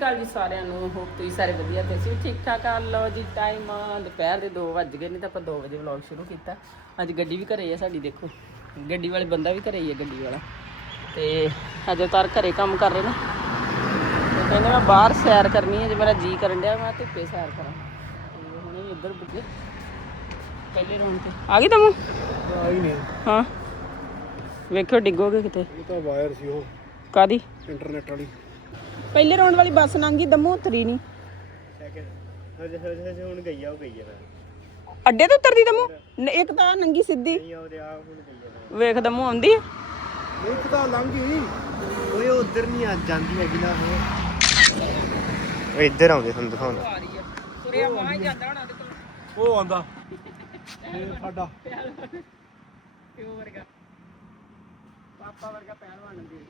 ਕਾਲ ਜੀ ਸਾਰਿਆਂ ਨੂੰ ਹੋਪ ਤੁਸੀਂ ਸਾਰੇ ਵਧੀਆ ਤੇ ਅਸੀਂ ਵੀ ਠੀਕ ਠਾਕ ਆ। ਲਓ ਜੀ ਟਾਈਮ ਦੁਪਹਿਰ ਦੇ 2 ਵੱਜ ਗਏ ਨਹੀਂ ਤਾਂ ਆਪਾਂ 2 ਵਜੇ ਵਲੌਗ ਸ਼ੁਰੂ ਕੀਤਾ। ਅੱਜ ਗੱਡੀ ਵੀ ਘਰੇ ਆ ਸਾਡੀ ਦੇਖੋ। ਗੱਡੀ ਵਾਲੇ ਬੰਦਾ ਵੀ ਘਰੇ ਹੀ ਹੈ ਗੱਡੀ ਵਾਲਾ। ਤੇ ਅਜੇ ਤਾਰ ਘਰੇ ਕੰਮ ਕਰ ਰਹੇ ਨੇ। ਤੇ ਕਹਿੰਦੇ ਮੈਂ ਬਾਹਰ ਸੈਰ ਕਰਨੀ ਹੈ ਜੇ ਮੇਰਾ ਜੀ ਕਰਨ ਡਿਆ ਮੈਂ ਧੁੱਪੇ ਸੈਰ ਕਰਾਂ। ਤੇ ਹੁਣੇ ਵੀ ਇੱਧਰ ਬੁੱਗੇ ਪਹਿਲੇ ਰੌਣ ਤੇ। ਆ ਗਈ ਤਮੂ ਆਈ ਨਹੀਂ। ਹਾਂ। ਵੇਖਿਓ ਡਿੱਗੋਗੇ ਕਿਤੇ? ਇਹ ਤਾਂ ਵਾਇਰ ਸੀ ਉਹ। ਕਾਦੀ ਇੰਟਰਨੈਟ ਵਾਲੀ। ਪਹਿਲੇ ਰੌਣ ਵਾਲੀ ਬੱਸ ਲੰਘੀ ਦਮੂ ਉਤਰੀ ਨਹੀਂ ਸੈਕਿੰਡ ਹਜੇ ਹਜੇ ਹਜੇ ਹੁਣ ਗਈ ਆ ਉਹ ਗਈ ਆ ਅੱਡੇ ਤੋਂ ਉਤਰਦੀ ਦਮੂ? ਨ- ਇੱਕ ਤਾਂ ਨੰਗੀ ਸਿੱਧੀ। ਨਹੀਂ ਉਹਦੇ ਆ ਹੁਣ ਗਈ ਆ ਵੇਖ ਦਮੂ ਆਉਂਦੀ ਇੱਕ ਤਾਂ ਲੰਘ। ਗਈ ਓਏ ਉਧਰ ਨਹੀਂ ਆ ਜਾਂਦੀ ਹੈਗੀ ਨਾ ਉਹ। ਇੱਧਰ ਆਉਂਦੇ ਤੁਹਾਨੂੰ ਦਿਖਾਉਂਦਾ ਆ ਰਹੀ ਆ ਤੁਰਿਆ ਮਾਂ ਹੀ ਜਾਂਦਾ ਹੋਣਾ ਉਹਦੇ ਕੋਲ। ਉਹ ਆਂਦਾ ਇਹ ਸਾਡਾ। ਪਾਪਾ ਵਰਗਾ ਪਹਿਲਵਾਨ ਦੇ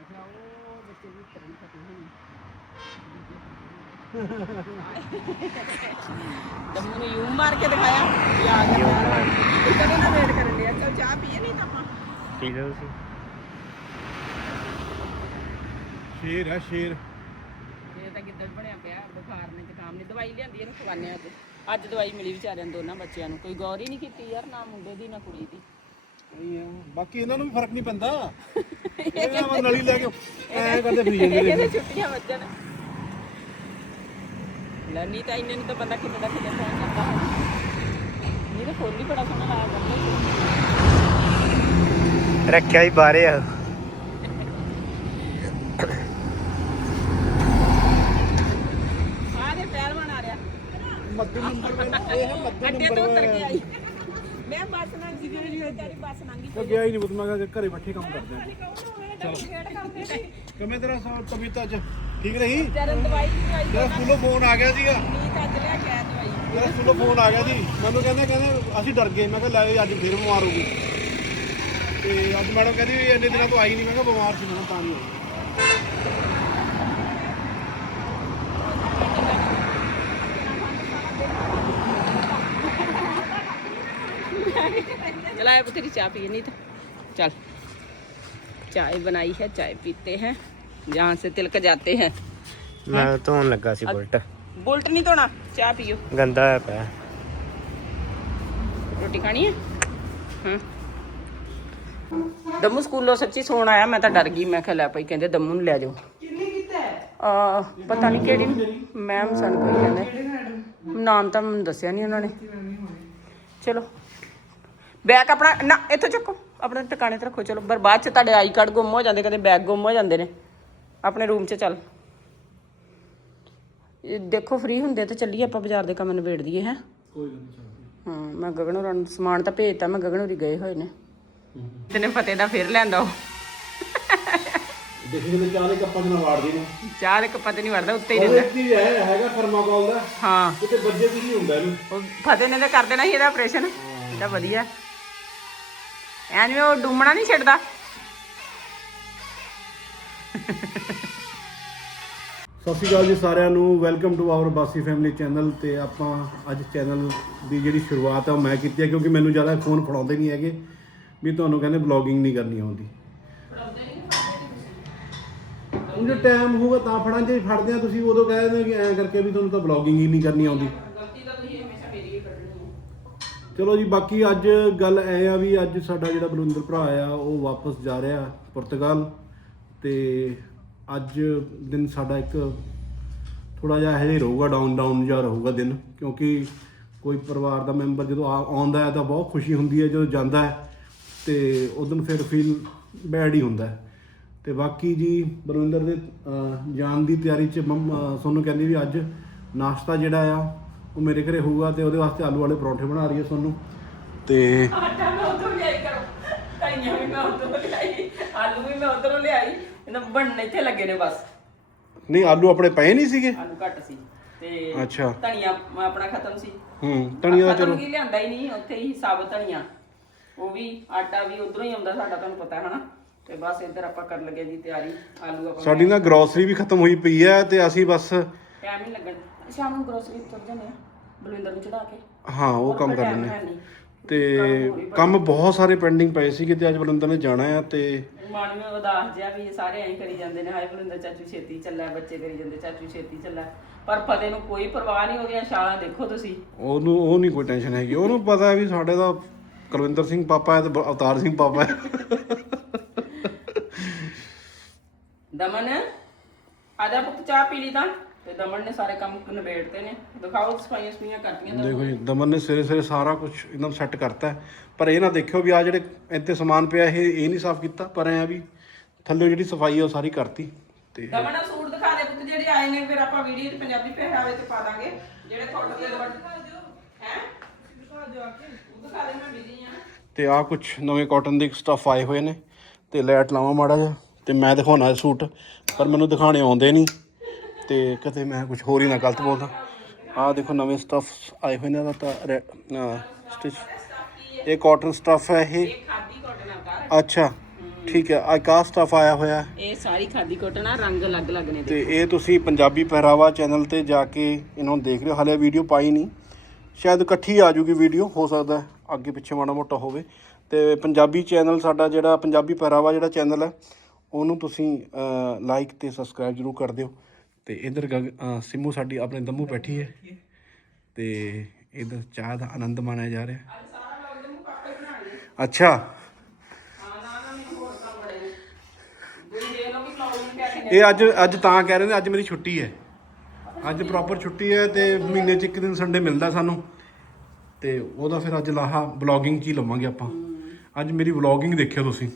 ਅੱਛਾ ਉਹ ਬੱਚੇ ਵੀ ਕਰਨ ਫਤੇ ਹੋਣੀ ਦਮੂ ਨੇ ਯੂੰ ਮਾਰ ਕੇ ਦਿਖਾਇਆ। ਵੀ ਆ। ਗਿਆ ਪਹਿਲਵਾਨ ਇਹ ਕਦੋਂ ਨਾ ਵੇਟ ਕਰਨ ਲਿਆ ਚਲ ਚਾਹ ਪੀਏ ਨਹੀਂ ਤਾਂ ਆਪਾਂ। ਪੀ ਲਓ ਤੁਸੀਂ। ਸ਼ੇਰ ਹੈ ਸ਼ੇਰ। ਇਹ ਤਾਂ ਕਿੱਦਾਂ ਬਣਿਆ ਪਿਆ। ਬੁਖਾਰ ਨੇ ਜ਼ੁਕਾਮ ਨੇ। ਦਵਾਈ ਲਿਆਂਦੀ ਇਹਨੂੰ ਖਵਾਨੇ ਅੱਜ। ਅੱਜ ਦਵਾਈ ਮਿਲੀ ਵਿਚਾਰਿਆਂ ਦੋਨਾਂ ਬੱਚਿਆਂ ਨੂੰ। ਕੋਈ ਗੌਰ ਹੀ ਨਹੀਂ ਕੀਤੀ ਯਾਰ ਨਾ ਮੁੰਡੇ ਦੀ ਨਾ ਕੁੜੀ ਦੀ। ਬਾਕੀ ਇਹਨਾਂ ਨੂੰ ਵੀ ਫ਼ਰਕ ਨਹੀਂ ਪੈਂਦਾ। ਇਹ ਆਵਾਂ ਨਲੀ ਲੈ ਕੇ ਐ ਕਰਦੇ ਫਰੀ ਜਾਂਦੇ ਨੇ। ਇਹਦੇ ਛੁੱਟੀਆਂ ਵੱਜਣ। ਲੈਣੀ ਤਾਂ ਇੰਨੇ ਨੂੰ ਤਾਂ ਬੰਦਾ ਕਿਤੇ ਦਾ ਕਿਤੇ ਪਹੁੰਚ ਜਾਂਦਾ ਇਹ ਤਾਂ ਫੁੱਲ ਹੀ ਬੜਾ ਸੋਹਣਾ ਲਾਇਆ ਕਰਦੇ ਰੱਖਿਆ ਹੀ ਬਾਰੇ ਆ। ਸਾਰੇ ਪਹਿਲਵਾਨ ਆ ਰਿਹਾ ਮੱਧੂ ਨੰਬਰ ਇਹ ਹੈ ਮੱਧੂ ਅੱਡੇ ਤੋਂ ਉਤਰ ਕੇ ਆਈ। ਮੈਂ ਬੱਸ ਨਾਲ ਜਿਵੇਂ ਨਹੀਂ ਹੋਈ ਤੇਰੀ ਬੱਸ ਲੰਘੀ ਉਹ ਗਿਆ ਹੀ ਨਹੀਂ ਬੁੱਤ ਮੈਂ ਕਿਹਾ ਘਰੇ ਬੈਠੇ ਕੰਮ ਕਰਦੇ ਆ। ਕਿਵੇਂ ਤੇਰਾ ਸੌ ਤਬੀਅਤ ਅੱਜ ਠੀਕ ਰਹੀ? ਚਰਨ ਦਵਾਈ ਵੀ ਦਵਾਈ ਤੇਰਾ ਸਕੂਲੋਂ ਫੋਨ ਆ ਗਿਆ ਸੀਗਾ। ਨੀਤ ਅੱਜ ਲੈ ਕੇ ਆਇਆ ਦਵਾਈ। ਤੇਰਾ ਸਕੂਲੋਂ ਫੋਨ ਆ ਗਿਆ ਜੀ ਮੈਨੂੰ ਕਹਿੰਦੇ ਕਹਿੰਦੇ ਅਸੀਂ ਡਰ ਗਏ। ਮੈਂ ਕਿਹਾ ਲੈ ਅੱਜ ਫਿਰ ਬਿਮਾਰ ਹੋ ਗਈ। ਤੇ ਅੱਜ ਮੈਡਮ ਕਹਿੰਦੀ ਵੀ ਇੰਨੇ ਦਿਨਾਂ ਤੋਂ ਆਈ ਨਹੀਂ। ਮੈਂ ਕਿਹਾ ਬਿਮਾਰ ਸੀ ਮੈਂ ਤਾਂ ਨਹੀਂ ਆਈ चलाए तेरी चाय पिए नहीं तो चल चाय बनाई है चाय पीते हैं जहाँ से तिलक जाते हैं ਮੈਂ ਧੋਣ ਲੱਗਾ ਸੀ ਬੁਲਟ बुलट नहीं धोना चाय पियो ਗੰਦਾ ਹੋਇਆ ਪਿਆ ਰੋਟੀ ਖਾਣੀ ਹੈ ਹਾਂ ਦਮੂ ਸਕੂਲੋਂ ਸੱਚੀ ਸੌਣ ਆਇਆ ਮੈਂ ਤਾਂ ਡਰ ਗਈ ਮੈਂ ਕਿਹਾ ਲੈ ਭਾਈ ਕਹਿੰਦੇ ਦਮੂ ਨੂੰ ਲੈ ਜਾਓ ਕਿੰਨੇ ਕੀਤਾ ਆ ਪਤਾ ਨਹੀਂ ਕਿਹੜੀ ਮੈਮ ਸਾਨੂੰ ਕੋਈ ਕਹਿੰਦੇ ਨਾਮ ਤਾਂ ਮੈਨੂੰ ਦੱਸਿਆ ਨਹੀਂ ਉਹਨਾਂ ਨੇ ਚਲੋ ਬੈਗ ਆਪਣਾ ਨਾ ਇੱਥੋਂ ਚੱਕੋ। ਆਪਣੇ ਟਿਕਾਣੇ ਤੇ ਰੱਖੋ ਚਲੋ। ਪਰ ਬਾਅਦ ਚ ਤੁਹਾਡੇ ਆਈ ਕਾਰਡ ਗੁੰਮ ਹੋ ਜਾਂਦੇ ਕਦੇ ਬੈਗ ਗੁੰਮ ਹੋ ਜਾਂਦੇ ਨੇ। ਆਪਣੇ ਰੂਮ 'ਚ ਚੱਲ। ਦੇਖੋ ਫ੍ਰੀ ਹੁੰਦੇ ਤਾਂ ਚੱਲੀਏ ਆਪਾਂ ਬਾਜ਼ਾਰ ਦੇ ਕੰਮ ਨਿਬੇੜ ਦਈਏ ਹੈ? ਕੋਈ ਗੱਲ ਨਹੀਂ ਹਾਂ ਮੈਂ ਗਗਨ ਹੋਰਾਂ ਨੂੰ ਸਮਾਨ ਤਾਂ ਭੇਜਤਾ ਮੈਂ ਗਗਨ ਹੋਰੀ ਗਏ ਹੋਏ ਨੇ। ਤੈਨੇ ਫਤਿਹ ਦਾ ਫਿਰ ਲੈਂਦਾ ਉਹ। ਦੇਖੀ ਕਿਤੇ ਚਾਹ ਦੇ ਕੱਪਾਂ ਚ ਨਾ ਵਾੜਦੀ ਨੂੰ। ਚਾਹ ਦੇ ਕੱਪਾਂ ਤੇ ਨਹੀਂ ਵੜਦਾ ਉੱਤੇ ਹੀ ਉਹ ਰਹਿੰਦਾ। ਇੱਕ ਹੀ ਹੈ ਹੈਗਾ ਥਰਮਾਕੋਲ ਦਾ। ਹਾਂ। ਕਿਤੇ ਬੱਜੇ ਵੀ ਨਹੀਂ ਹੁੰਦਾ ਇਹਨੂੰ। ਉਹ ਫਤਿਹ ਨੇ ਤਾਂ ਕਰ ਦੇਣਾ ਸੀ ਇਹਦਾ ਆਪਰੇਸ਼ਨ ਇਹਦਾ ਵਧੀਆ। ਐਵੇਂ ਉਹ ਡੂਮਣਾ ਨਹੀਂ ਛੱਡਦਾ। ਸਤਿ ਸ਼੍ਰੀ ਅਕਾਲ ਜੀ ਸਾਰਿਆਂ ਨੂੰ, welcome to our Bassi family channel ਤੇ ਆਪਾਂ ਅੱਜ ਚੈਨਲ ਦੀ ਜਿਹੜੀ ਸ਼ੁਰੂਆਤ ਆ ਉਹ ਮੈਂ ਕੀਤੀ ਹੈ ਕਿਉਂਕਿ ਮੈਨੂੰ ਜ਼ਿਆਦਾ ਫੋਨ ਫੜਾਉਂਦੇ ਨਹੀਂ ਹੈਗੇ, ਵੀ ਤੁਹਾਨੂੰ ਕਹਿੰਦੇ ਬਲੌਗਿੰਗ ਨਹੀਂ ਕਰਨੀ ਆਉਂਦੀ। ਜੇ ਟਾਈਮ ਹੋਊਗਾ ਤਾਂ ਫੜਾਂ ਜੇ ਫੜਦੇ ਆ ਤੁਸੀਂ, ਉਦੋਂ ਕਹਿ ਦਿੰਦੇ ਕਿ ਐਂ ਕਰਕੇ ਵੀ ਤੁਹਾਨੂੰ ਤਾਂ ਬਲੌਗਿੰਗ ਹੀ ਨਹੀਂ ਕਰਨੀ ਆਉਂਦੀ ਗਲਤੀ ਤਾਂ ਤੁਸੀਂ ਹਮੇਸ਼ਾ ਮੇਰੀ ਹੀ ਕੱਢਣੀ ਹੈ ਚਲੋ ਜੀ, ਬਾਕੀ ਅੱਜ ਗੱਲ ਐ ਆ ਵੀ ਅੱਜ ਸਾਡਾ ਜਿਹੜਾ ਬਲਵਿੰਦਰ ਭਰਾ ਆ, ਉਹ ਵਾਪਸ ਜਾ ਰਿਹਾ ਪੁਰਤਗਾਲ ਤੇ ਅੱਜ ਦਿਨ ਸਾਡਾ ਇੱਕ ਥੋੜਾ ਜਿਹਾ ਇਹੋ ਜਿਹਾ ਰਹੂਗਾ ਡਾਊਨ ਡਾਊਨ ਜਿਹਾ ਰਹੂਗਾ ਦਿਨ, ਕਿਉਂਕਿ ਕੋਈ ਪਰਿਵਾਰ ਦਾ ਮੈਂਬਰ ਜਦੋਂ ਆ- ਆਉਂਦਾ ਹੈ ਤਾਂ ਬਹੁਤ ਖੁਸ਼ੀ ਹੁੰਦੀ ਹੈ, ਜਦੋਂ ਜਾਂਦਾ ਹੈ ਤੇ ਉਦੋਂ ਫਿਰ ਫੀਲ ਬੈਡ ਹੀ ਹੁੰਦਾ ਹੈ। ਤੇ ਬਾਕੀ ਜੀ, ਬਲਵਿੰਦਰ ਦੇ ਜਾਣ ਦੀ ਤਿਆਰੀ 'ਚ ਮੰਮ ਸੋਨੂੰ ਕਹਿੰਦੀ ਵੀ ਅੱਜ ਨਾਸ਼ਤਾ ਜਿਹੜਾ ਆ ਉਹ ਮੇਰੇ ਘਰੇ ਹੋਊਗਾ ਤੇ ਉਹਦੇ ਵਾਸਤੇ ਆਲੂ ਵਾਲੇ ਪਰੌਂਠੇ ਬਣਾ ਰਹੀ ਹੈ ਸੋਨੂੰ। ਤੇ ਆਟਾ ਮੈਂ ਉਧਰੋਂ ਲਿਆਈ ਕਰੋ। ਧਨੀਆ ਵੀ ਮੈਂ ਉਧਰੋਂ ਲਿਆਈ ਆਲੂ ਵੀ ਮੈਂ ਉਧਰੋਂ ਲਿਆਈ ਇਹਨਾਂ ਬਣਨੇ ਇੱਥੇ ਲੱਗੇ ਨੇ ਬਸ। ਨਹੀਂ ਆਲੂ ਆਪਣੇ ਪਏ ਨਹੀਂ ਸੀਗੇ? ਆਲੂ ਘੱਟ ਸੀ। ਤੇ ਅੱਛਾ। ਧਨੀਆ ਆਪਣਾ ਖਤਮ ਸੀ। ਹੂੰ ਧਨੀਆ ਦਾ ਖਤਮ ਚਲੋ। ਕੀ ਲਿਆਂਦਾ ਹੀ ਨਹੀਂ ਉੱਥੇ ਹੀ ਸਾਬਤ ਧਨੀਆ। ਉਹ ਵੀ ਆਟਾ ਵੀ ਉਧਰੋਂ ਹੀ ਆਉਂਦਾ ਸਾਡਾ ਤੁਹਾਨੂੰ ਪਤਾ ਹੈ ਹਨਾ। ਤੇ ਬਸ ਇੱਧਰ ਆਪਾਂ ਕਰਨ ਲੱਗੇ ਜੀ ਤਿਆਰੀ ਆਲੂ ਆਪਾਂ ਸਾਡੀ ਨਾ ਗਰੋਸਰੀ ਵੀ ਖਤਮ ਹੋਈ ਪਈ ਹੈ ਤੇ ਅਸੀਂ ਬਸ ਟਾਈਮ ਨਹੀਂ ਲੱਗਣ ਸ਼ਾਮ ਨੂੰ ਗਰੋਸਰੀ ਤੁਰ ਜਾਂਦੇ ਆ। ਬਲਵਿੰਦਰ ਨੂੰ ਚੜਾ ਕੇ। ਹਾਂ ਉਹ ਕੰਮ ਕਰ ਹੈ ਨਹੀਂ। ਤੇ ਕੰਮ ਬਹੁਤ ਸਾਰੇ ਪੈਂਡਿੰਗ ਪਏ ਸੀਗੇ ਤੇ ਅੱਜ ਬਲੰਦਰ ਨੇ ਜਾਣਾ ਆ ਤੇ ਮਨ ਵਿੱਚ ਉਦਾਸ ਜਿਹਾ ਵੀ ਸਾਰੇ ਐਂ ਕਰੀ ਜਾਂਦੇ ਨੇ ਹਾਏ ਬਲਿੰਦਰ ਚਾਚੂ ਛੇਤੀ ਚੱਲਿਆ ਬੱਚੇ ਕਰੀ ਜਾਂਦੇ ਚਾਚੂ ਛੇਤੀ ਚੱਲਿਆ। ਪਰ ਫਤਿਹ ਨੂੰ ਕੋਈ ਪਰਵਾਹ ਨਹੀਂ ਉਹਦੀਆਂ ਛਾਲਾਂ ਦੇਖੋ ਤੁਸੀਂ। ਉਹਨੂੰ ਉਹ ਨਹੀਂ ਕੋਈ ਟੈਨਸ਼ਨ ਹੈਗੀ। ਉਹਨੂੰ ਪਤਾ ਹੈ ਵੀ ਸਾਡੇ ਦਾ ਕੁਲਵਿੰਦਰ ਸਿੰਘ ਪਾਪਾ ਹੈ ਤੇ ਬ- ਅਵਤਾਰ ਸਿੰਘ ਪਾਪਾ ਹੈ। ਦਮਨ ਪੁੱਤ ਚਾਹ ਪੀ ਲਈ ਤਾਂ। ਤੇ ਦਮਨ ਨੇ ਸਾਰੇ ਕੰਮ ਨਿਬੇੜਤੇ ਨੇ। ਦਿਖਾਓ ਸਫਾਈਆਂ ਸਫਾਈਆਂ ਕਰਤੀਆਂ ਤਾਂ। ਦੇਖੋ ਜੀ ਦਮਨ ਨੇ ਸਵੇਰੇ ਸਵੇਰੇ ਸਾਰਾ ਕੁਝ ਇੱਕਦਮ ਸੈੱਟ ਕਰਤਾ ਹੈ। ਪਰ ਇਹ ਨਾ ਦੇਖਿਓ ਵੀ ਆ ਜਿਹੜੇ ਇੱਥੇ ਸਮਾਨ ਪਿਆ ਇਹ ਇਹ ਨਹੀਂ ਸਾਫ਼ ਕੀਤਾ ਪਰ ਐ ਵੀ ਥੱਲੇ ਜਿਹੜੀ ਸਫ਼ਾਈ ਆ ਉਹ ਸਾਰੀ ਕਰਤੀ। ਤੇ ਦਮਨ ਆ ਸੂਟ ਦਿਖਾ ਦੇ ਪੁੱਤ ਜਿਹੜੇ ਆਏ ਨੇ ਫਿਰ ਆਪਾਂ ਵੀਡੀਓ 'ਚ ਪੰਜਾਬੀ ਪਹਿਰਾਵੇ 'ਚ ਪਾ ਦਾਂਗੇ। ਜਿਹੜੇ ਤੁਹਾਡੇ ਦੇ ਦਿਖਾ ਦਿਓ ਹੈ? ਦਿਖਾ ਦਿਓ ਆ ਕੇ ਦਿਖਾ ਦੇ ਮੈਂ ਬਿਜ਼ੀ ਆ। ਤੇ ਆ ਕੁਝ ਨਵੇਂ ਕਾਟਨ ਦੇ ਸਟੱਫ ਆਏ ਹੋਏ ਨੇ। ਤੇ ਲਾਈਟ ਲਾਵਾਂ ਮਾੜਾ ਜਿਹਾ ਤੇ ਮੈਂ ਦਿਖਾਉਣਾ ਇਹ ਸੂਟ ਪਰ ਮੈਨੂੰ ਦਿਖਾਣੇ ਆਉਂਦੇ ਨਹੀਂ। ਤੇ ਕਿਤੇ ਮੈਂ ਕੁਝ ਹੋਰ ਹੀ ਨਾ ਗਲਤ ਬੋਲਦਾ। ਆ ਦੇਖੋ ਨਵੇਂ ਸਟੱਫ ਆਏ ਹੋਏ ਨੇ ਇਹਦਾ ਤਾਂ ਸਟਿਚ ਇਹ ਕਾਟਨ ਸਟੱਫ ਹੈ ਇਹ। ਅੱਛਾ ਠੀਕ ਹੈ ਆ ਕਾ ਸਟੱਫ ਆਇਆ ਹੋਇਆ। ਇਹ ਸਾਰੀ ਖਾਦੀ ਕਾਟਨ ਆ ਰੰਗ ਅਲੱਗ ਅਲੱਗ ਨੇ ਤੇ ਇਹ ਤੁਸੀਂ ਪੰਜਾਬੀ ਪਹਿਰਾਵਾ ਚੈਨਲ ਤੇ ਜਾ ਕੇ ਇਹਨਾਂ ਨੂੰ ਦੇਖ ਲਿਓ ਹਲੇ ਵੀਡੀਓ ਪਾਈ ਨਹੀਂ। ਸ਼ਾਇਦ ਇਕੱਠੀ ਆ ਜੂਗੀ ਵੀਡੀਓ ਹੋ ਸਕਦਾ ਹੈ ਅੱਗੇ ਪਿੱਛੇ ਮਾੜਾ ਮੋਟਾ ਹੋਵੇ। ਤੇ ਪੰਜਾਬੀ ਚੈਨਲ ਸਾਡਾ ਜਿਹੜਾ ਪੰਜਾਬੀ ਪਹਿਰਾਵਾ ਜਿਹੜਾ ਚੈਨਲ ਹੈ ਉਹਨੂੰ ਤੁਸੀਂ ਲਾਈਕ ਤੇ ਸਬਸਕ੍ਰਾਈਬ ਜਰੂਰ ਕਰ ਦਿਓ। ਤੇ ਇਧਰ ਸਿੰਮੂ ਸਾਡੀ ਆਪਣੇ ਦੰਮੂ ਬੈਠੀ ਹੈ। ਤੇ ਇਧਰ ਚਾਹ ਦਾ ਆਨੰਦ ਮਾਣਿਆ ਜਾ ਰਿਹਾ। ਅੱਛਾ। ਇਹ ਅੱਜ ਅੱਜ ਤਾਂ ਕਹਿ ਰਹੇ ਨੇ, ਅੱਜ ਮੇਰੀ ਛੁੱਟੀ ਹੈ। ਅੱਜ ਪ੍ਰੋਪਰ ਛੁੱਟੀ ਹੈ ਤੇ ਮਹੀਨੇ 'ਚ ਇੱਕ ਦਿਨ ਸੰਡੇ ਮਿਲਦਾ ਸਾਨੂੰ। ਤੇ ਉਹਦਾ ਫਿਰ ਅੱਜ ਲਾਹਾ ਵਲੌਗਿੰਗ 'ਚ ਹੀ ਲਵਾਂਗੇ ਆਪਾਂ। ਅੱਜ ਮੇਰੀ ਵਲੌਗਿੰਗ ਦੇਖਿਓ ਤੁਸੀਂ।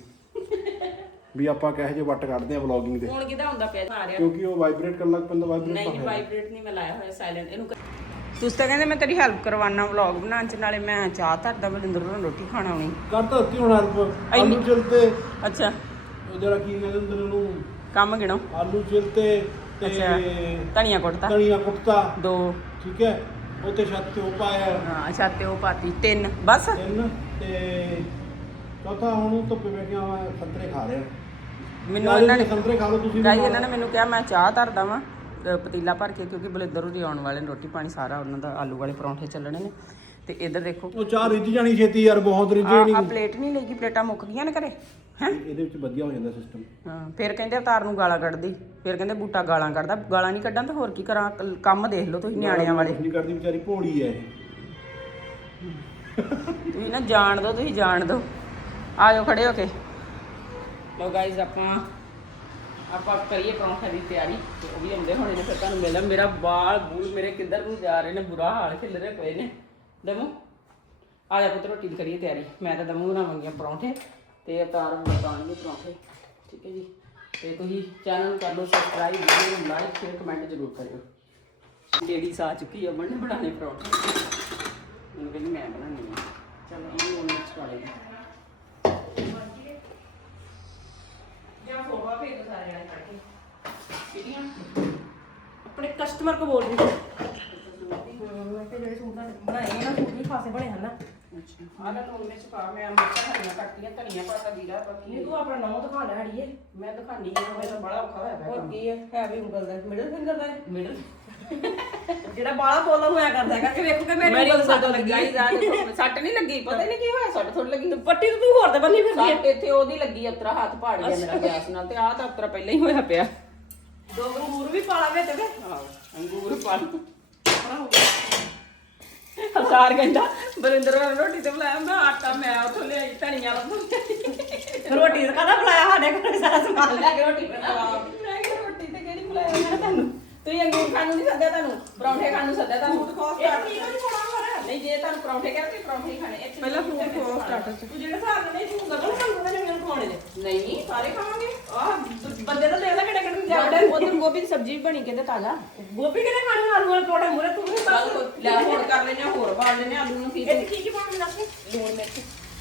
ਵੀ ਆਪਾਂ ਕਿਹੋ ਜਿਹੇ ਵੱਟ ਕੱਢਦੇ ਆ ਵਲੌਗਿੰਗ ਦੇ। ਫੋਨ ਕਿਦਾ ਹੁੰਦਾ ਪਿਆ? ਆ ਰਿਹਾ ਕਿਉਂਕਿ ਉਹ ਵਾਈਬ੍ਰੇਟ ਕਰਨ ਲੱਗ ਪੈਂਦਾ ਵਾਈਬ੍ਰੇਟ ਨਹੀਂ ਵਾਈਬ੍ਰੇਟ ਨਹੀਂ। ਮੈਂ ਲਾਇਆ ਹੋਇਆ ਸਾਇਲੈਂਟ ਇਹਨੂੰ ਤੁਸੀਂ ਤਾਂ ਕਹਿੰਦੇ ਮੈਂ ਤੇਰੀ ਹੈਲਪ ਕਰਵਾਉਣਾ ਵਲੌਗ ਬਣਾਉਣ ਚ ਨਾਲੇ ਮੈਂ ਚਾਹ ਧਰਦਾ ਬਲਿੰਦਰ ਨੂੰ ਰੋਟੀ ਖਾਣਾ ਆਉਣੀ ਕਰਤਾ ਦਿੱਤੀ ਹੁਣ ਹੈਲਪ ਆਲੂ ਚਿਲਤੇ ਅੱਛਾ। ਉਹ ਜਿਹੜਾ ਕੀ ਕਹਿੰਦੇ ਹੁੰਦੇ ਨੇ ਉਹਨੂੰ? ਕੰਮ ਗਿਣੋ ਆਲੂ ਚਿਲਤੇ ਤੇ। ਧਨੀਆ ਕੁੱਟਤਾ। ਧਨੀਆ ਕੁੱਟਤਾ। ਦੋ। ਠੀਕ ਹੈ? ਉੱਤੇ ਛੱਤ ਤੇ ਉਹ ਪਾਇਆ। ਹਾਂ ਅੱਛਾ ਤੇ ਉਹ ਪਾਤੀ। ਤਿੰਨ। ਬਸ। ਤਿੰਨ ਤੇ ਚੌਥਾ ਹੁਣ ਧੁੱਪੇ ਬੈਠਿਆ ਮੈਂ ਸੰਤਰੇ ਖਾ ਰਿਹਾ। ਮੈਨੂੰ ਇਹਨਾਂ ਨੇ ਸੰਤਰੇ ਖਾ ਲਓ ਤੁਸੀਂ ਗਾਈ ਇਹਨਾਂ ਨੇ ਮੈਨੂੰ ਕਿਹਾ ਮੈਂ ਚਾਹ ਧਰਦਾ ਵਾਂ ਅ, ਪਤੀਲਾ ਭਰ ਕੇ ਕਿਉਂਕਿ ਬਲਿੰਦਰ ਉਹਦੀ ਆਉਣ ਵਾਲੇ ਨੇ ਰੋਟੀ ਪਾਣੀ ਸਾਰਾ ਉਹਨਾਂ ਦਾ ਆਲੂ ਵਾਲੇ ਪਰੌਂਠੇ ਚੱਲਣੇ ਨੇ। ਤੇ ਇੱਧਰ ਦੇਖੋ। ਉਹ ਚਾਹ ਰਿੱਝ ਜਾਣੀ ਛੇਤੀ ਯਾਰ ਬਹੁਤ ਰਿੱਝੇ ਆ ਨਹੀਂ। ਆ ਪਲੇਟ ਨਹੀਂ ਲਈ ਗਈ ਪਲੇਟਾਂ ਮੁੱਕ ਗਈਆਂ ਨੇ ਘਰੇ ਹੈ? ਇਹਦੇ ਵਿੱਚ ਵਧੀਆ ਹੋ ਜਾਂਦਾ ਸਿਸਟਮ ਹਾਂ ਫਿਰ ਕਹਿੰਦੇ ਅਵਤਾਰ ਨੂੰ ਗਾਲਾਂ ਕੱਢਦੀ ਫਿਰ ਕਹਿੰਦੇ ਬੂਟਾ ਗਾਲਾਂ ਕੱਢਦਾ ਗਾਲਾਂ ਨਹੀਂ ਕੱਢਾਂ ਤਾਂ ਹੋਰ ਕੀ ਕਰਾਂ ਕ- ਕੰਮ ਦੇਖ ਲਓ ਤੁਸੀਂ ਨਿਆਣਿਆਂ ਵਾਲੇ। ਨਹੀਂ ਕਰਦੀ ਵਿਚਾਰੀ ਭੋਲੀ ਇਹ। ਤੁਸੀਂ ਨਾ ਜਾਣ ਦਿਓ ਤੁਸੀਂ ਜਾਣ ਦਿਓ ਆ ਜਾਓ ਖੜੇ ਹੋ ਕੇ। ਲੋ ਗਾਇਜ਼ ਆਪਾਂ ਆਪਾਂ ਕਰੀਏ ਪਰੌਂਠੇ ਦੀ ਤਿਆਰੀ, ਤੇ ਉਹ ਵੀ ਆਉਂਦੇ ਹੋਣੇ ਨੇ, ਫਿਰ ਤੁਹਾਨੂੰ ਮਿਲਾਂ ਮੇਰਾ ਬਾਲ ਬੂਲ ਮੇਰੇ ਕਿੱਧਰ ਨੂੰ ਜਾ ਰਹੇ ਨੇ? ਬੁਰਾ ਹਾਲ ਖਿਲਰੇ ਪਏ ਨੇ। ਦਮੂ, ਆ ਜਾ ਪੁੱਤ, ਰੋਟੀ ਦੀ ਕਰੀਏ ਤਿਆਰੀ। ਮੈਂ ਤਾਂ ਦਮੂ ਬਣਾਵਾਂਗੀ ਪਰੌਂਠੇ, ਤੇ ਅਵਤਾਰ ਬਣਾਉਣਗੇ ਪਰੌਂਠੇ। ਠੀਕ ਹੈ ਜੀ? ਤੇ ਤੁਸੀਂ ਚੈਨਲ ਨੂੰ ਕਰ ਲਓ ਸਬਸਕ੍ਰਾਈਬ ਵੀਡੀਓ ਨੂੰ ਲਾਈਕ ਸ਼ੇਅਰ ਕਮੈਂਟ ਜ਼ਰੂਰ ਕਰਿਓ। ਲੇਡੀਜ਼ ਆ ਚੁੱਕੀ ਆ ਬਣਨੇ ਬਣਾਣੇ ਪਰੌਂਠੇ। ਮੈਨੂੰ ਕਹਿੰਦੀ ਮੈਂ ਬਣਾਉਣੀ ਆ। ਚਲੋ ਇਹਨੂੰ ਲੂਣ ਮਿਰਚ ਪਾ ਲਈ ਜਾਂ ਫੋਟੋ ਆਪਣੇ ਕਸਟਮਰ ਕੋ ਬੋਲ ਰਹੀ ਮੈਂ ਤੇ ਜਿਹੜੇ ਸੂਟ ਬਣਾਏ ਨੇ ਨਾ ਸੂਟ ਵੀ ਖਾਸੇ ਬਣੇ ਹਨ ਨਾ ਅੱਛਾ ਆਹ ਲੈ ਲੂਣ ਮਿਰਚ ਪਾ ਮੈਂ ਮਿਰਚਾਂ ਹਰੀਆਂ ਕੱਟੀਆਂ ਧਨੀਆ ਪਾਤਾ ਵੀਰਾ ਬਾਕੀ ਨਹੀਂ ਤੂੰ ਆਪਣਾ ਨਾਮ ਦਿਖਾ ਲੈ ਹੜੀਏ ਮੈਂ ਦਿਖਾਣੀ ਹੈ ਬੜਾ ਔਖਾ ਹੋਇਆ ਹੋਰ ਕੀ ਹੈ ਹੈ ਵੀ ਉਂਗਲ ਦਾ ਮਿਡਲ ਫਿੰਗਰ ਦਾ ਹੈ। ਮਿਡਲ ਜਿਹੜਾ ਬਾਲਾ ਬੋਲਾ ਹੋਇਆ ਕਰਦਾ ਹੈਗਾ ਕਿ ਵੇਖੋ ਕਿ ਮੇਰੀ ਮੇਰੀ ਉਂਗਲ ਸੱਟ ਲੱਗੀ ਲੱਗੀ। ਆ ਦੇਖੋ ਸੱਟ ਨਹੀਂ ਲੱਗੀ ਪਤਾ ਨਹੀਂ ਕੀ ਹੋਇਆ ਸੱਟ ਥੋੜੀ ਲੱਗੀ। ਪੱਟੀ ਤਾਂ ਹੋਰ ਤੇ ਬੰਨੀ ਫਿਰਦੀ ਹੈ ਸੱਟ ਇੱਥੇ ਉਹਦੀ ਲੱਗੀ ਅਤਰਾ ਹੱਥ ਪਾੜ ਗਿਆ ਮੇਰਾ ਗੈਸ ਨਾਲ ਤੇ ਆਹ ਤਾਂ ਅਤਰਾ ਪਹਿਲਾਂ ਹੀ ਹੋਇਆ ਪਿਆ। ਦੋ ਅੰਗੂਰ ਵੀ ਪਾਲਾ ਵਿੱਚ ਤੇ। ਆਹੋ, ਅੰਗੂਰ ਪਾ ਹਜ਼ਾਰ ਘੰਟਾ ਬਰਿੰਦਰ ਨੇ ਰੋਟੀ ਤੇ ਬੁਲਾਇਆ ਮੈਂ ਆਟਾ ਮੈਂ ਉਥੋਂ ਲਿਆਈ ਧਨੀਆ ਲੱਭੂ ਰੋਟੀ ਦਾ ਕਾਹਦਾ ਬੁਲਾਇਆ ਸਾਡੇ ਕੋਲ ਸਾਰਾ ਸਮਾਨ ਲੈ ਕੇ? ਰੋਟੀ ਬਣਾ ਮੈਂ ਕਿ ਰੋਟੀ ਤੇ ਕਿਹੜੀ ਬੁਲਾਇਆ? ਮੈਂ ਤੁਹਾਨੂੰ। ਤੁਸੀਂ ਅੰਗੂਰ ਖਾਣ ਨੂੰ ਨਹੀਂ ਸੱਦਿਆ ਤੁਹਾਨੂੰ? ਪਰੌਂਠੇ ਖਾਣ ਨੂੰ ਸੱਦਿਆ ਤੁਹਾਨੂੰ? ਫੂਡ ਕੋਸਟ ਇਹ ਕੀ ਨਹੀਂ ਹੋਣਾ ਹੋਰ ਨਹੀਂ ਜੇ ਤੁਹਾਨੂੰ ਪਰੌਂਠੇ ਕਹਿੰਦੇ ਪਰੌਂਠੇ ਹੀ ਖਾਣੇ। ਇੱਥੇ ਪਹਿਲਾਂ ਫੂਡ ਕੋਸਟ ਸਟਾਰਟ ਤੂੰ ਜਿਹੜਾ ਹਿਸਾਬ ਨਾਲ ਨਹੀਂ ਤੂੰ ਕਰਦਾ ਸਾਨੂੰ ਤਾਂ ਮੈਨੂੰ ਖਵਾਉਣੇ ਨੇ। ਨਹੀਂ। ਸਾਰੇ ਖਾਵਾਂਗੇ? ਆਹ ਬੰਦੇ ਤਾਂ ਦੇਖ ਲੈ ਕਿਹੜੇ ਕਿਹੜੇ ਜਾਵੜੇ ਉਧਰ ਗੋਭੀ ਦੀ ਸਬਜ਼ੀ ਵੀ ਬਣੀ ਕਹਿੰਦੇ ਤਾਜ਼ਾ। ਗੋਭੀ ਕਿਹਨੇ ਖਾਣੀ ਆਲੂ ਵਾਲੇ ਪਰੌਂਠੇ ਮੂਰੇ ਤੂੰ ਨਹੀਂ ਬਸ। ਲੈ ਹੋਰ ਕਰ ਲੈਨੇ ਆ, ਹੋਰ ਬਾੜ ਲੈਨੇ ਆ, ਆਲੂ ਨੂੰ ਕੀ ਕੀ ਕੀ ਪਾਉਣਾ ਦੱਸ ਲੂਣ ਮਿਰਚ।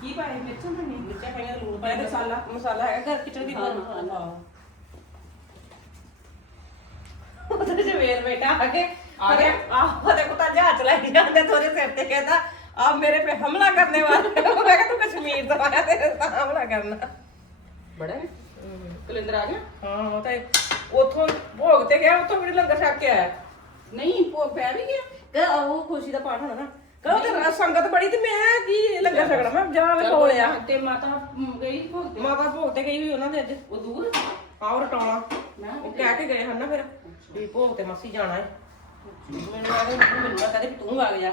ਕੀ ਪਾਇਆ ਮਿਰਚਾਂ ਤਾਂ ਨਹੀਂ ਮਿਰਚਾਂ ਪਾਈਆਂ ਲੂਣ ਪਾਇਆ। ਮਸਾਲਾ। ਮਸਾਲਾ ਹੈਗਾ ਘਰ ਕਿਚਨ ਦੀ ਹਾਂ, ਹਾਂ, ਹਾਂ। ਉਹਦੇ ਚ ਵੇਰ ਬੇਟਾ ਆ ਕੇ। ਆ ਗਿਆ? ਆਹ ਉਹਦੇ ਕੋਲ ਜਹਾਜ਼ ਲੈ ਕੇ ਜਾਂਦੇ ਤੋਰੇ ਸਿਰ ਤੇ ਕਹਿੰਦਾ ਆ ਮੇਰੇ पे ਹਮਲਾ ਕਰਨੇ ਵਾਲੇ ਮੈਂ ਕਿਹਾ ਤੂੰ ਕਸ਼ਮੀਰ ਤੋਂ ਆਇਆ ਤੇਰੇ ਤੇ ਹਮਲਾ ਕਰਨਾ। ਬੜਾ ਹੈ। ਕਲਿੰਦਰ ਆ ਗਿਆ? ਹਾਂ ਉਹ ਤਾਂ ਉਥੋਂ ਭੋਗ ਤੇ ਗਿਆ ਉਥੋਂ ਵੀ ਲੰਗਰ ਛਕ ਕੇ ਆਇਆ। ਨਹੀਂ ਭੋਗ ਪੈ ਵੀ ਗਿਆ। ਕਹ ਉਹ ਖੁਸ਼ੀ ਦਾ ਪਾਠ ਹੋਣਾ ਨਾ। ਕਹ ਤੇ ਸੰਗਤ ਬੜੀ ਤੇ ਮੈਂ ਕੀ ਲੰਗਰ ਛਕਣਾ ਮੈਂ ਜਾ ਵੇ ਕੋਲ ਆ ਤੇ ਮਾਤਾ ਮ, ਗਈ ਭੋਗ ਤੇ? ਮਾਤਾ ਭੋਗ ਤੇ ਗਈ ਵੀ ਉਹਨਾਂ ਦੇ ਅੱਜ। ਉਹ ਦੂਰ? ਆਹ ਰਟਾਉਣਾ। ਮੈਂ ਉਹ ਕਹਿ ਕੇ ਗਏ ਹਨ ਨਾ ਫਿਰ ਵੀ ਭੋਗ ਤੇ ਮਸੀ ਜਾਣਾ ਹੈ ਮੈਨੂੰ ਆ ਮੈਨੂੰ ਕਹਦੇ ਤੂੰ ਆ ਗਿਆ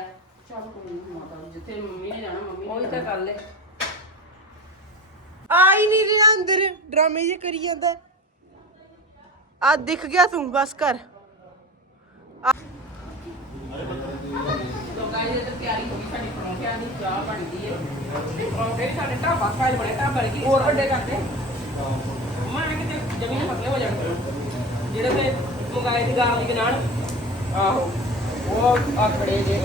ਚੱਲ ਕੋਈ ਨੀ, ਮਾਤਾ ਨੂੰ ਜਿੱਥੇ ਮੰਮੀ ਨੇ ਜਾਣਾ ਮੰਮੀ ਉਹੀ ਤਾਂ ਗੱਲ ਹੈ ਆ ਹੀ ਨਹੀਂ ਰਿਹਾ ਅੰਦਰ ਡਰਾਮੇ ਜੇ ਕਰੀ ਜਾਂਦਾ। ਆ ਦਿਖ ਗਿਆ ਤੂੰ ਬਸ ਕਰ। ਲੋਕਾਂ ਦੀ ਤਾਂ ਤਿਆਰੀ ਹੋ ਗਈ ਸਾਡੀ ਪਰੌਂਠਿਆਂ ਦੀ ਚਾਹ ਬਣ ਗਈ ਹੈ ਪਰੌਂਠੇ ਵੀ ਸਾਡੇ ਢਾਬਾ ਸਟਾਈਲ ਬਣੇ ਢਾਬਾ ਕੀ ਹੋਰ ਵੱਡੇ ਕਰਦੇ? ਮੈਂ ਕਿਤੇ ਜ਼ਮੀਨ ਫਸਲੇ ਹੋ ਜਾਣ। ਜਿਹੜੇ ਤੇ ਮੰਗਾਏ ਦੀ ਗਾਂ ਦੀ ਗਨਾਣ ਆਹੋ ਉਹ ਆਕੜੇ ਜੇ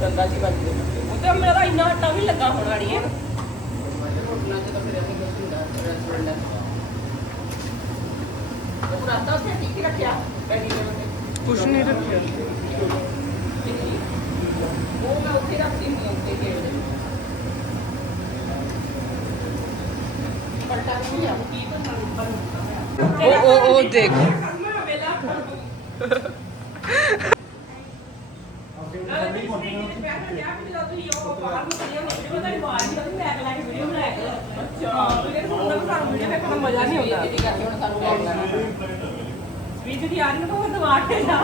ਦੰਦਾ ਜੀ ਵੱਜਦੇ ਉਹ ਤੇ ਮੇਰਾ ਇੰਨਾ ਆਟਾ ਵੀ ਲੱਗਾ ਹੋਣਾ ਅੜੀਏ ਹੋਟਲਾਂ 'ਚ ਤਾਂ ਫਿਰ ਅਸੀਂ ਕੁਝ ਹੁੰਦਾ ਰੈਸਟੋਰੈਂਟ ਉਹ ਰਾਤਾ ਉੱਥੇ ਟਿੱਕੀ ਰੱਖਿਆ? ਬੈਠੀ ਦੇ ਕੁਛ ਨਹੀਂ ਰੱਖਿਆ ਉਹ ਮੈਂ ਉੱਥੇ ਰੱਖਦੀ ਹੁੰਦੀ ਹਾਂ ਉੱਥੇ ਗੇਟ ਦੇ ਪਲਟਾ ਨਹੀਂ ਆ ਕੀ ਪਤਾ ਉਹ ਉਹ ਉਹ ਦੇਖ। ਮਜ਼ਾ ਨਹੀਂ ਆਉਂਦਾ ਇਹਦੀ ਕਰਕੇ ਹੁਣ ਸਾਨੂੰ ਆਉਂਦਾ ਵੀਜ ਦੀ ਆ ਰਹੀ ਨੂੰ ਤਾਂ ਦਵਾ ਕੇ ਜਾ।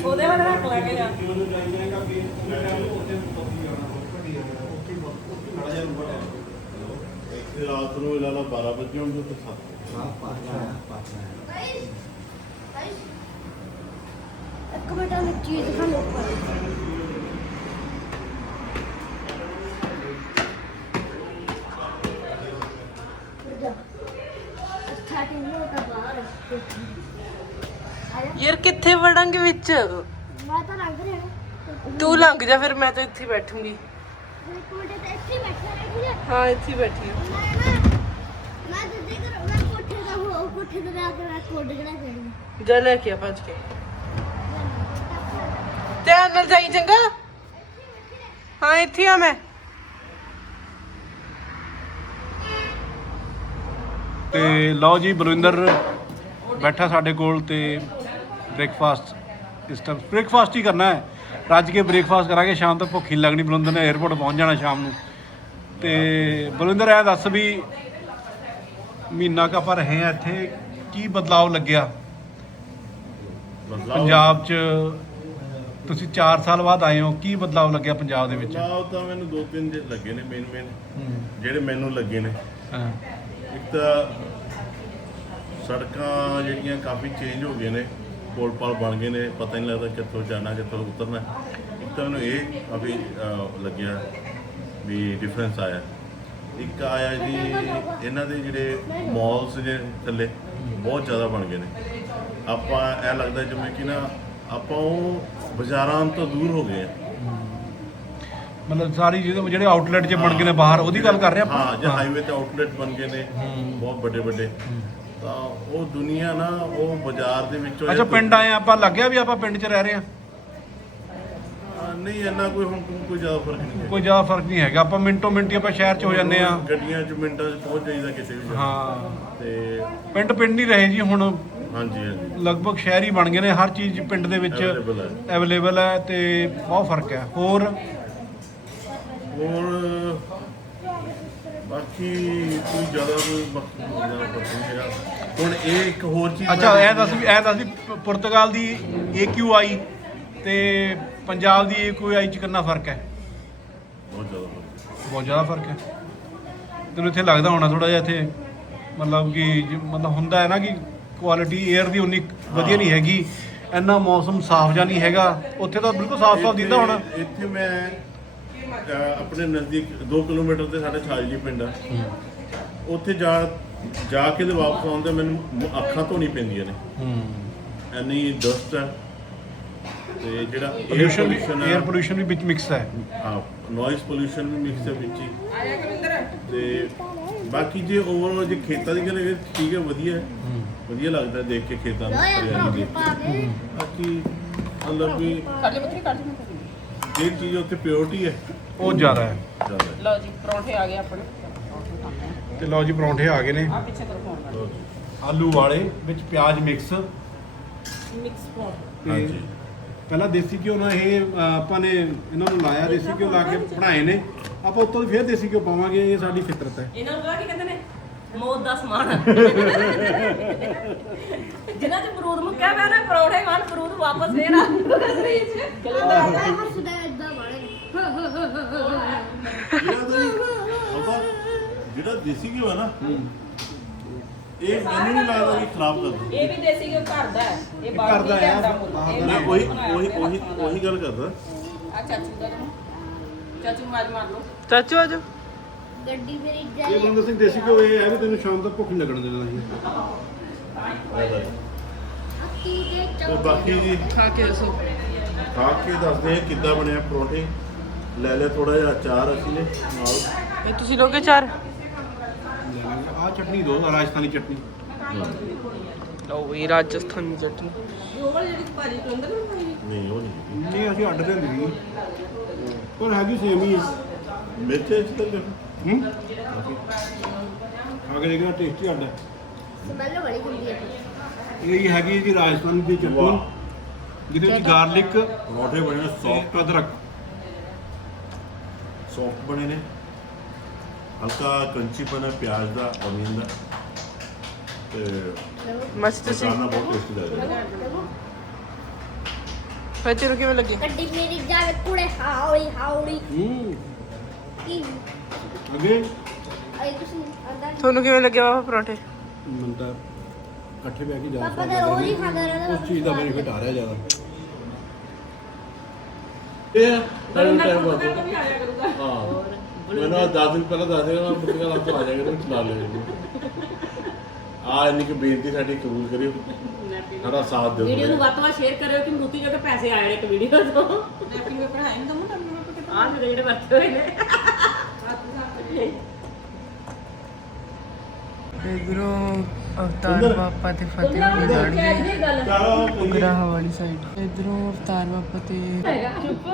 ਉਹਦੇ ਵੱਲ ਰੱਖ ਲੈ ਕੇ ਜਾ ਇੱਥੇ ਰਾਤ ਨੂੰ ਇਹਨਾਂ ਦਾ 12 ਵਜੇ ਹੋਣਗੇ ਤੇ 7 ਇੱਕ ਮਿੰਟ ਮੈਂ ਚੀਜ਼ ਦਿਖਾਉਂ ਉੱਪਰ ਸਟਾਰਟਿੰਗ ਨੂੰ ਤਾਂ ਬਾਹਰ ਯਾਰ ਕਿੱਥੇ ਵੜਾਂਗੇ ਵਿੱਚ ਮੈਂ ਤਾਂ ਲੰਘ ਰਿਹਾ ਤੂੰ ਲੰਘ ਜਾ ਫਿਰ ਮੈਂ ਤਾਂ ਇੱਥੇ ਹੀ ਬੈਠੂੰਗੀ ਇੱਕ ਮਿੰਟ ਤੇ ਇੱਥੇ ਹਾਂ, ਇੱਥੇ ਬੈਠੀ ਹਾਂ। ਮੈਂ ਤੇ ਜਾ ਲੈ ਕੇ ਆ ਭੱਜ ਕੇ। ਧਿਆਨ ਨਾਲ ਜਾਈ ਚੰਗਾ। ਹਾਂ, ਇੱਥੇ ਆ ਮੈਂ। ਤੇ ਲਓ ਜੀ, ਬਲਵਿੰਦਰ ਬੈਠਾ ਸਾਡੇ ਕੋਲ ਤੇ ਬ੍ਰੇਕਫਾਸਟ ਇਸ ਟਾਈਮ ਬ੍ਰੇਕਫਾਸਟ ਹੀ ਕਰਨਾ ਹੈ। ਰੱਜ ਕੇ ਬ੍ਰੇਕਫਾਸਟ ਕਰਾਂਗੇ ਸ਼ਾਮ ਤੱਕ ਭੁੱਖ ਲੱਗਣੀ ਬਲਵਿੰਦਰ ਨੇ 에어ਪੋਰਟ ਪਹੁੰਚ ਜਾਣਾ ਸ਼ਾਮ ਨੂੰ। ਤੇ ਬਲਵਿੰਦਰ ਐ ਦੱਸ ਵੀ ਮਹੀਨਾ ਕਾ ਆਪਾਂ ਰਹੇ ਆ ਇੱਥੇ ਕੀ ਬਦਲਾਅ ਲੱਗਿਆ? ਪੰਜਾਬ 'ਚ ਤੁਸੀਂ 4 ਸਾਲ ਬਾਅਦ ਆਏ ਹੋ ਕੀ ਬਦਲਾਅ ਲੱਗਿਆ ਪੰਜਾਬ ਦੇ ਵਿੱਚ? ਬਦਲਾਅ ਤਾਂ ਮੈਨੂੰ ਦੋ ਤਿੰਨ ਜੇ ਲੱਗੇ ਨੇ ਮੇਨ ਮੇਨ ਜਿਹੜੇ ਮੈਨੂੰ ਲੱਗੇ ਨੇ। ਹਾਂ। ਇੱਕ ਤਾਂ ਸੜਕਾਂ ਜਿਹੜੀਆਂ ਕਾਫੀ ਚੇਂਜ ਹੋ ਗਏ ਨੇ। ਪੁਲ ਪਾਲ ਬਣ ਗਏ ਨੇ ਪਤਾ ਨਹੀਂ ਲੱਗਦਾ ਕਿੱਥੋਂ ਜਾਣਾ ਕਿੱਥੋਂ ਉਤਰਨਾ। ਇੱਕ ਤਾਂ ਮੈਨੂੰ ਇਹ ਕਾਫੀ ਲੱਗਿਆ ਵੀ ਡਿਫਰੈਂਸ ਆਇਆ। ਇੱਕ ਆਇਆ ਜੀ ਇਹਨਾਂ ਦੇ ਜਿਹੜੇ ਮਾਲਸ ਜੇ ਥੱਲੇ ਬਹੁਤ ਜ਼ਿਆਦਾ ਬਣ ਗਏ ਨੇ। ਆਪਾਂ ਇਹ ਲੱਗਦਾ ਜਿਵੇਂ ਕਿ ਨਾ ਆਪਾਂ ਉਹ ਬਾਜ਼ਾਰਾਂ ਤੋਂ ਦੂਰ ਹੋ ਗਏ ਆ। ਮਤਲਬ ਸਾਰੀ ਜਿਹਦੇ ਜਿਹੜੇ ਆਊਟਲੈਟ 'ਚ ਬਣ ਗਏ ਨੇ ਬਾਹਰ ਉਹਦੀ ਗੱਲ ਕਰ ਰਹੇ ਆਪਾਂ? ਹਾਂ ਜੇ ਹਾਈਵੇ ਤੇ ਆਊਟਲੈਟ ਬਣ ਗਏ ਨੇ ਬਹੁਤ ਵੱਡੇ ਵੱਡੇ ਤਾਂ ਉਹ ਦੁਨੀਆ ਨਾ ਉਹ ਬਾਜ਼ਾਰ ਦੇ ਵਿੱਚੋਂ ਅੱਛਾ ਪਿੰਡ ਆਏ ਆਪਾਂ ਲੱਗਿਆ ਵੀ ਆਪਾਂ ਪਿੰਡ 'ਚ ਰਹਿ ਰਹੇ ਹਾਂ, ਨਹੀਂ ਇੰਨਾ ਕੋਈ ਹੁਣ ਕੋਈ ਜ਼ਿਆਦਾ ਫ਼ਰਕ ਨਹੀਂ ਹੈ ਕੋਈ ਜ਼ਿਆਦਾ ਫ਼ਰਕ ਨਹੀਂ ਹੈਗਾ। ਆਪਾਂ ਮਿੰਟੋ ਮਿੰਟੀ ਆਪਾਂ ਸ਼ਹਿਰ 'ਚ ਹੋ ਜਾਂਦੇ ਆ। ਗੱਡੀਆਂ 'ਚ ਮਿੰਟਾਂ 'ਚ ਪਹੁੰਚ ਜਾਈਦਾ ਕਿਸੇ ਵੀ ਜਗ੍ਹਾ। ਹਾਂ। ਤੇ ਪਿੰਡ ਪਿੰਡ ਨਹੀਂ ਰਹੇ ਜੀ ਹੁਣ। ਹਾਂਜੀ ਹਾਂਜੀ। ਲਗਭਗ ਸ਼ਹਿਰ ਹੀ ਬਣ ਗਏ ਨੇ। ਹਰ ਚੀਜ਼ ਪਿੰਡ ਦੇ ਵਿੱਚ Available। ਅਵੇਲੇਬਲ ਹੈ ਤੇ ਬਹੁਤ ਫ਼ਰਕ ਹੈ। ਹੋਰ? ਹੋਰ ਬਾਕੀ ਕੋਈ ਜ਼ਿਆਦਾ ਕੋਈ ਬਾਕੀ ਜ਼ਿਆਦਾ ਫ਼ਰਕ ਨਹੀਂ ਹੈਗਾ ਹੁਣ ਇਹ ਇੱਕ ਹੋਰ ਚੀਜ਼ ਅੱਛਾ ਮੈਂ ਇਹ ਦੱਸ ਵੀ ਇਹ ਦੱਸ ਵੀ ਪ- ਪੁਰਤਗਾਲ ਦੀ AQI ਤੇ ਪੰਜਾਬ ਦੀ AQI 'ਚ ਕਿੰਨਾ ਫ਼ਰਕ ਹੈ? ਬਹੁਤ ਜ਼ਿਆਦਾ ਫ਼ਰਕ ਹੈ। ਬਹੁਤ ਜ਼ਿਆਦਾ ਫ਼ਰਕ ਹੈ। ਤੈਨੂੰ ਇੱਥੇ ਲੱਗਦਾ ਹੋਣਾ ਥੋੜਾ ਜਿਹਾ ਇੱਥੇ ਮਤਲਬ ਕਿ ਜ- ਮਤਲਬ ਹੁੰਦਾ ਹੈ ਨਾ ਕਿ ਕੁਆਲਿਟੀ 에ਅਰ ਦੀ ਉਨੀ ਵਧੀਆ ਨਹੀਂ ਹੈਗੀ ਇੰਨਾ ਮੌਸਮ ਸਾਫ਼ ਜਾਂ ਨਹੀਂ ਹੈਗਾ ਉੱਥੇ ਤਾਂ ਬਿਲਕੁਲ ਸਾਫ਼-ਸਾਫ਼ ਦਿੰਦਾ ਹੋਣਾ। ਇੱਥੇ- ਮੈਂ ਆਪਣੇ ਨਜ਼ਦੀਕ 2 ਕਿਲੋਮੀਟਰ ਤੇ ਸਾਡੇ ਛਾਜਲੀ ਪਿੰਡ ਆ। ਉੱਥੇ ਜਾ ਜਾ ਕੇ ਤੇ ਵਾਪਸ ਆਉਂਦੇ ਮੈਨੂੰ ਅੱਖਾਂ ਧੋਣੀ ਪੈਂਦੀਆਂ ਨੇ। ਹੂੰ। ਇੰਨੀ ਡਸਟ ਹੈ ਤੇ ਜਿਹੜਾ ਪੋਲੂਸ਼ਨ ਵੀ pollution ਆ, 에ਅਰ ਪੋਲੂਸ਼ਨ ਵੀ ਵਿੱਚ ਮਿਕਸ ਹੈ। ਹਾਂ ਨੋਇਜ਼ ਪੋਲੂਸ਼ਨ ਵੀ ਮਿਕਸ ਹੈ ਵਿੱਚ ਹੀ। ਤੇ ਬਾਕੀ ਜੇ ਓਵਰਆਲ ਜੇ ਖੇਤਾਂ ਦੀ ਗੱਲ ਕਰੀਏ ਠੀਕ ਹੈ ਵਧੀਆ। ਹੈ। ਵਧੀਆ ਲੱਗਦਾ ਦੇਖ ਕੇ ਖੇਤਾਂ ਨੂੰ ਹਰਿਆਲੀ ਦੇਖ ਕੇ। ਬਾਕੀ ਮਤਲਬ ਵੀ ਕੱਢ ਲੈ ਬੱਕਰੀ ਕੱਢ ਲੈ ਜਿਹੜੀ ਚੀਜ਼ ਉੱਥੇ ਪਿਓਰਟੀ ਹੈ ਉਹ ਜ਼ਿਆਦਾ ਹੈ। ਜ਼ਿਆਦਾ ਹੈ। ਲਓ ਜੀ ਪਰੌਂਠੇ ਆ ਗਏ ਆਪਣੇ। ਤੇ ਲਓ ਜੀ ਪਰੌਂਠੇ ਆ ਗਏ ਨੇ। ਆ ਪਿੱਛੇ ਤੋਂ ਫੋਨ। ਆਲੂ ਵਾਲੇ ਵਿੱਚ ਪਿਆਜ਼ ਮਿਕਸ ਮਿਕਸ ਪਰੌਂਠੇ ਤੇ ਹਾਂਜੀ। ਪਹਿਲਾਂ ਦੇਸੀ ਘਿਓ ਨਾਲ ਇਹ ਅ, ਆਪਾਂ ਨੇ ਇਹਨਾਂ ਨੂੰ ਲਾਇਆ ਦੇਸੀ ਘਿਓ ਲਾ ਕੇ ਬਣਾਏ ਨੇ। ਆਪਾਂ ਉੱਤੋਂ ਦੀ ਫੇਰ ਦੇਸੀ ਘਿਓ ਪਾਵਾਂਗੇ ਇਹ ਸਾਡੀ ਫਿਤਰਤ ਹੈ। ਇਹਨਾਂ ਨੂੰ ਪਤਾ ਕੀ ਕਹਿੰਦੇ ਨੇ? ਮੌਤ ਦਾ ਸਮਾਨ। ਜਿਨ੍ਹਾਂ ਚ ਬਰੂਦ ਮੁੱਕਿਆ ਪਿਆ ਨਾ ਪਰੌਂਠੇ ਖਾਣ ਬਰੂਦ ਵਾਪਸ ਫੇਰ ਆ। ਸਰੀਰ ਚ ਹੱਸਦਾ ਏਦਾਂ ਵਾਲੇ ਜਿਹੜਾ ਤੁਸੀਂ ਆਪਾਂ ਜਿਹੜਾ ਦੇਸੀ ਘਿਓ ਹੈ ਨਾ ਇਹ ਮੈਨੂੰ ਨਹੀਂ ਲੱਗਦਾ ਕਿ ਖਰਾਬ ਕਰਦਾ। ਇਹ ਵੀ ਦੇਸੀ ਘਿਓ ਘਰ ਦਾ ਹੈ। ਇਹ ਬਾਹਰ ਦਾ ਨਹੀਂ ਹੈ, ਮੈਂ ਉਹੀ ਉਹੀ ਉਹੀ ਉਹੀ ਗੱਲ ਕਰਦਾ। ਆ ਚਾਚੂ ਦਾ। ਚਾਚੂ ਨੂੰ ਆਵਾਜ਼ ਮਾਰ ਲਓ। ਚਾਚੂ ਆਜੋ। ਗੱਡੀ ਮੇਰੀ ਇਹ ਜਾਈ ਬੰਦਾ ਸਿੰਘ ਦੇਸੀ ਘਿਓ ਇਹ ਹੈ ਵੀ ਤੈਨੂੰ ਸ਼ਾਮ ਤੱਕ ਭੁੱਖ ਨਹੀਂ ਲੱਗਣ ਦੇਣਾ ਸੀ ਅੱਤੀ ਦੇ ਤੇ ਚੌਕ ਬਾਕੀ ਜੀ ਖਾ ਕੇ ਦੱਸੋ ਖਾ ਕੇ ਦੱਸਦੇ ਆ ਕਿੱਦਾਂ ਬਣਿਆ ਪਰੌਂਠੇ। ਲੈ ਲਿਆ ਥੋੜਾ ਜਿਹਾ ਅਚਾਰ ਅਸੀਂ ਨੇ ਨਾਲ। ਇਹ ਤੁਸੀਂ ਲੋਗੇ ਚਾਰ? ਆ ਚਟਨੀ ਦੋ ਰਾਜਸਥਾਨੀ ਚਟਨੀ। ਲਓ ਇਹ ਰਾਜਸਥਾਨੀ ਚਟਨੀ। ਉਹ ਵਾਲੀ ਜਿਹੜੀ ਭਾਜੀ ਤੋਂ ਅੰਦਰ ਨੂੰ ਪਾਈ ਨਹੀਂ ਉਹ ਨਹੀਂ। ਨਹੀਂ ਅਸੀਂ ਅੱਡ ਲੈਂਦੇ ਸੀ ਪਰ ਹੈਗੀ ਸੇਮ ਹੀ ਹੈ। ਮੇਥੇ ਇਸ ਤਰ੍ਹਾਂ ਹੂੰ? ਖਾ ਕੇ ਦੇਖਣਾ ਟੇਸਟੀ ਹੈ ਸਮੈਲ ਬੜੀ ਹੁੰਦੀ ਹੈ ਇਹ ਹੈਗੀ ਜੀ ਰਾਜਸਥਾਨੀ ਦੀ ਚਟਨੀ ਵਾਹ। ਜਿਹਦੇ ਵਿੱਚ ਗਾਰਲਿਕ ਪਰੌਂਠੇ ਬਣੇ ਨੇ ਸੌਫਟ ਅਦਰਕ। ਸੌਫਟ ਬਣੇ ਨੇ। ਹਲਕਾ ਕੰਚੀਪਨ ਹੈ ਪਿਆਜ਼ ਦਾ ਅਨੀਅਨ ਦਾ। ਤੇ ਮਸਤ ਤੁਸੀਂ। ਖਾਣਾ ਬਹੁਤ ਟੇਸਟੀ ਲੱਗ ਰਿਹਾ ਫਿਰ ਤੈਨੂੰ ਕਿਵੇਂ ਲੱਗੇ? ਗੱਡੀ ਮੇਰੀ ਜਾਵੇ ਕੁੜੇ ਹਾਉਲੀ ਹਾਉਲੀ ਹੂੰ। ਕੀ ਅੱਗੇ ਆਈ ਤੁਸੀਂ ਅੰਦਰ। ਤੁਹਾਨੂੰ ਕਿਵੇਂ ਲੱਗੇ ਬਾਬਾ ਪਰੌਂਠੇ? ਮਨ ਤਾਂ ਇਕੱਠੇ ਬਹਿ ਕੇ ਜ਼ਿਆਦਾ ਪਾਪਾ ਸਵਾਦ ਤਾਂ ਰੋਜ਼ ਹੀ ਲੱਗਦੇ ਖਾਂਦਾ। ਰਹਿੰਦਾ ਉਸ ਚੀਜ਼ ਦਾ ਬੈਨੀਫਿਟ ਆ ਰਿਹਾ ਜ਼ਿਆਦਾ ਇਹ ਟਾਈਮ ਟਾਈਮ ਬਾਅਦ ਵੀ ਆਇਆ ਕਰੂਗਾ। ਹਾਂ। ਮੈਨੂੰ 10 ਦਿਨ ਪਹਿਲਾਂ ਦੱਸ ਦੇਗਾ ਮੈਂ ਪੁੱਤਗਾ ਲਾ ਤੋਂ ਆ ਜਾਏਗਾ ਤੇ ਚਲਾ ਲਿਆ ਆ ਇੰਨੀ ਕਿ ਬੇਨਤੀ ਸਾਡੀ ਕਬੂਲ ਕਰਿਓ। ਸਾਡਾ ਸਾਥ ਦਿਓ ਵੀਡੀਓ ਨੂੰ ਵੱਧ ਤੋਂ ਵੱਧ ਸ਼ੇਅਰ ਕਰਿਓ ਕਿ ਮਰੂਤੀ ਜੋ ਕਿ ਪੈਸੇ ਆਏ ਨੇ ਇੱਕ ਵੀਡੀਓ ਤੋਂ। ਰੈਪਿੰਗ ਪੇਪਰ ਹੈ ਨਹੀਂ ਦਮੂ ਆਹ ਜਿਹੜੇ ਵਰਤੇ ਹੋਏ ਨੇ। ਇਧਰੋਂ ਅਵਤਾਰ ਬਾਪਾ ਤੇ ਫਤਿਹ ਹੋ ਜਾਣਗੇ। ਚਲੋ ਉਗਰਾਹ ਵਾਲੀ ਸਾਈਡ ਇਧਰੋਂ ਅਵਤਾਰ ਬਾਪਾ ਤੇ ਚੁੱਪ।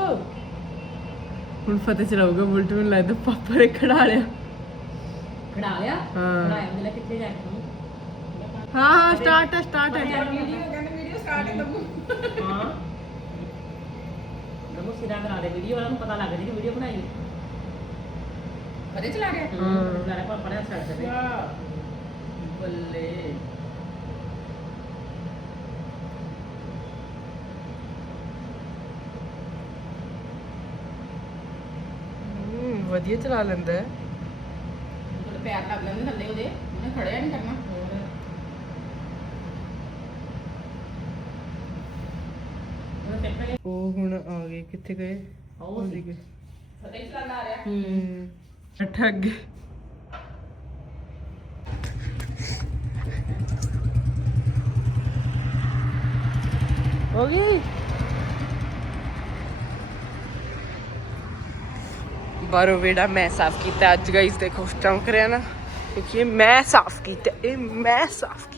ਹੁਣ ਫਤਿਹ ਚਲਾਊਗਾ ਬੁਲਟ ਨੂੰ ਲੱਗਦਾ ਪਾਪਾ ਨੇ ਖੜਾ ਲਿਆ। ਖੜਾ ਲਿਆ? ਹਾਂ। ਖੜਾਇਆ ਉਹਨੇ ਕਿੱਥੇ ਜਾ ਕੇ? ਹਾਂ ਹਾਂ ਸਟਾਰਟ ਹੈ ਸਟਾਰਟ ਹੈ। ਹਾਂ ਦਮੂ ਸਿਰਾ ਕਰਾ ਦੇ ਵੀਡੀਓ ਵਾਲਾ ਨੂੰ ਪਤਾ ਲੱਗ ਜੀ ਕਿ ਵੀਡੀਓ ਬਣਾਈ ਵਧੇ ਚਲਾ ਗਿਆ? ਹਾਂ। ਨਾਲੇ ਪਾਪਾ ਨੇ ਛੱਡ ਦੇ ਬੱਲੇ। ਹੂੰ, ਵਧੀਆ ਚਲਾ ਲੈਂਦਾ ਹੈ। ਉਹਦੇ ਪੈਰ ਲੱਗ ਜਾਂਦੇ ਥੱਲੇ ਉਹਦੇ ਉਹਨੇ ਖੜਿਆ ਨਹੀਂ ਕਰਨਾ। ਉਹ ਹੁਣ ਆ ਗਏ ਕਿੱਥੇ ਗਏ? ਉਹ ਸੀ। ਗਏ। ਫਤਿਹ ਚਲਾਣਾ ਆ ਰਿਹਾ। ਹੂੰ। ਠੱਗ ਹੋ ਗਈ ਬਾਰੋ ਵੇੜਾ ਮੈਂ ਸਾਫ਼ ਕੀਤਾ ਅੱਜ ਗਾਈਸ ਦੇਖੋ ਚਮਕ ਰਿਹਾ ਨਾ ਕਿਉਂਕਿ ਇਹ ਮੈਂ ਸਾਫ਼ ਕੀਤਾ ਇਹ ਮੈਂ ਸਾਫ਼